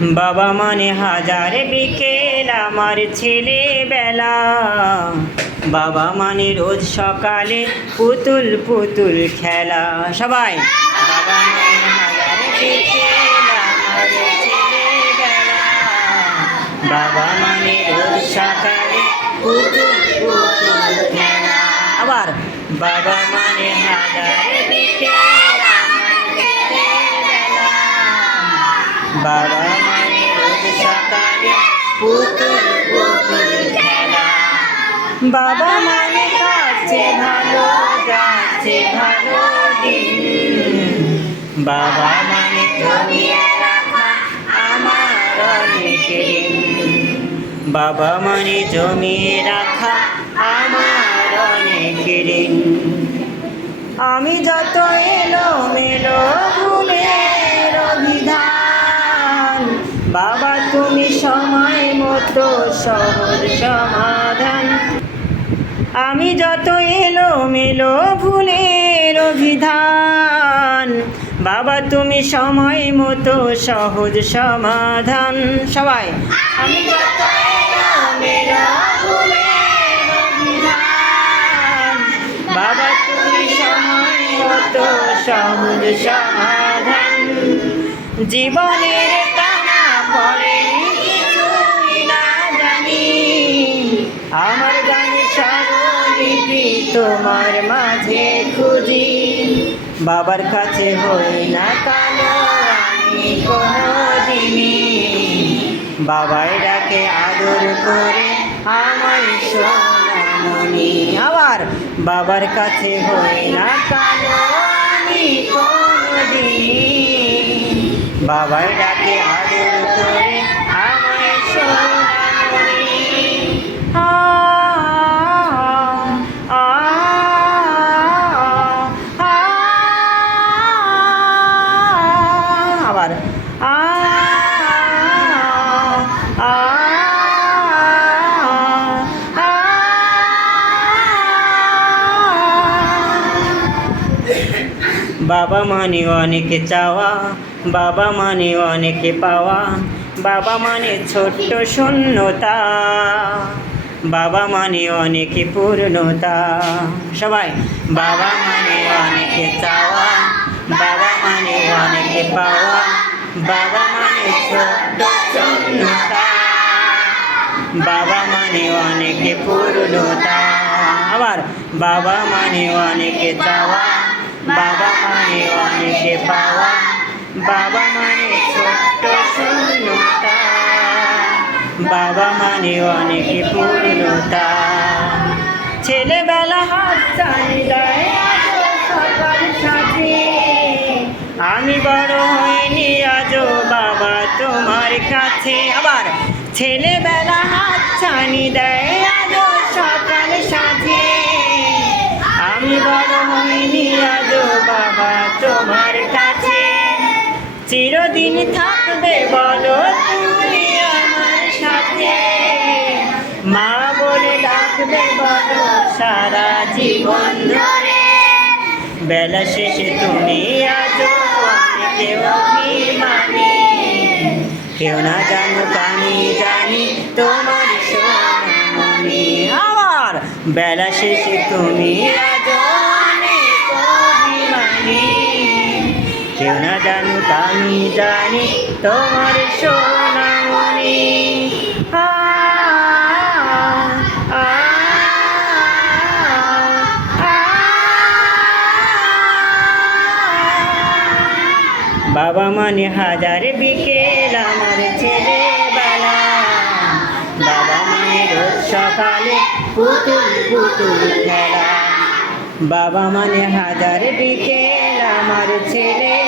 বাবা মানে হাজার বিকেল আমার ছেলেবেলা। বাবা মানে রোজ সকালে পুতুল পুতুল খেলা। সবাই। বাবা মানে হাজার বিকেল আমার ছেলেবেলা। বাবা মানে রোজ সকালে পুতুল পুতুল খেলা। আবার বাবা মানে হাজার বিকেল আমার ছেলেবেলা। বাবা রোজ পুতুল পুতুল খেলা। বাবা মানে কাছে ভালো যাচ্ছে ভালো দিন। বাবা মানে জমিয়ে রাখা আমার অনেক বাবা মানে জমিয়ে রাখা আমার অনেক ঋণ আমি যত এলো মেলো ভুলের অভিধান, বাবা তুমি সময় মতো সহজ সমাধান। আমি যত এলো মেলো ভুলের অভিধান, বাবা তুমি সময় মতো সহজ সমাধান। সবাই, আমি যত এলো মেলো বাবা তুমি সময় মতো সহজ সমাধান। জীবনের আমার গানে স্বরলিপি তোমার মাঝে খুঁজি? বাবার কাছে হই না কালো, আমি কোনোদিনই। বাবাই ডাকে আদর করে আমার সোনামণি। আবার বাবার কাছে হই না কালো, আমি বাবাই ডাকে আদর বাবা মানে অনেক চাওয়া বাবা মানে অনেকে পাওয়া বাবা মানে ছোট্ট শূন্যতা বাবা মানে অনেকে পূর্ণতা সবাই বাবা মানে অনেকে চাওয়া বাবা মানে অনেকে পাওয়া বাবা মানে ছোট্ট শূন্যতা বাবা মানে অনেকে পূর্ণতা আবার বাবা মানে অনেকে চাওয়া বাবা পাওয়া বাবা মানে ছোট্ট শূন্যতা বাবা মানে অনেকে পূর্ণতা। ছেলেবেলা হাত চাই দেয় সাথে। আমি বড় হইনি, আজও বাবা তোমার কাছে। আবার ছেলেবেলা হাত ছানি দেয় চিরদিন থাকবে বলো তুমি আমার সাথে। মা বলে ডাকবে বলো, সারা জীবন ধরে। বেলা শেষে তুমি আজও কেউ অভিমানী। কেউ না আমি জানি তোমার সোনামণি। আবার বেলা শেষে তুমি অনেক কেউ না আমি জানি তোমার সোনামণি। বাবা মানে হাজার বিকেল আমার ছেলেবেলা। বাবা মানে সকালে পুতুল পুতুল খেলা। বাবা মানে হাজার বিকেল আমার ছেলেবেলা।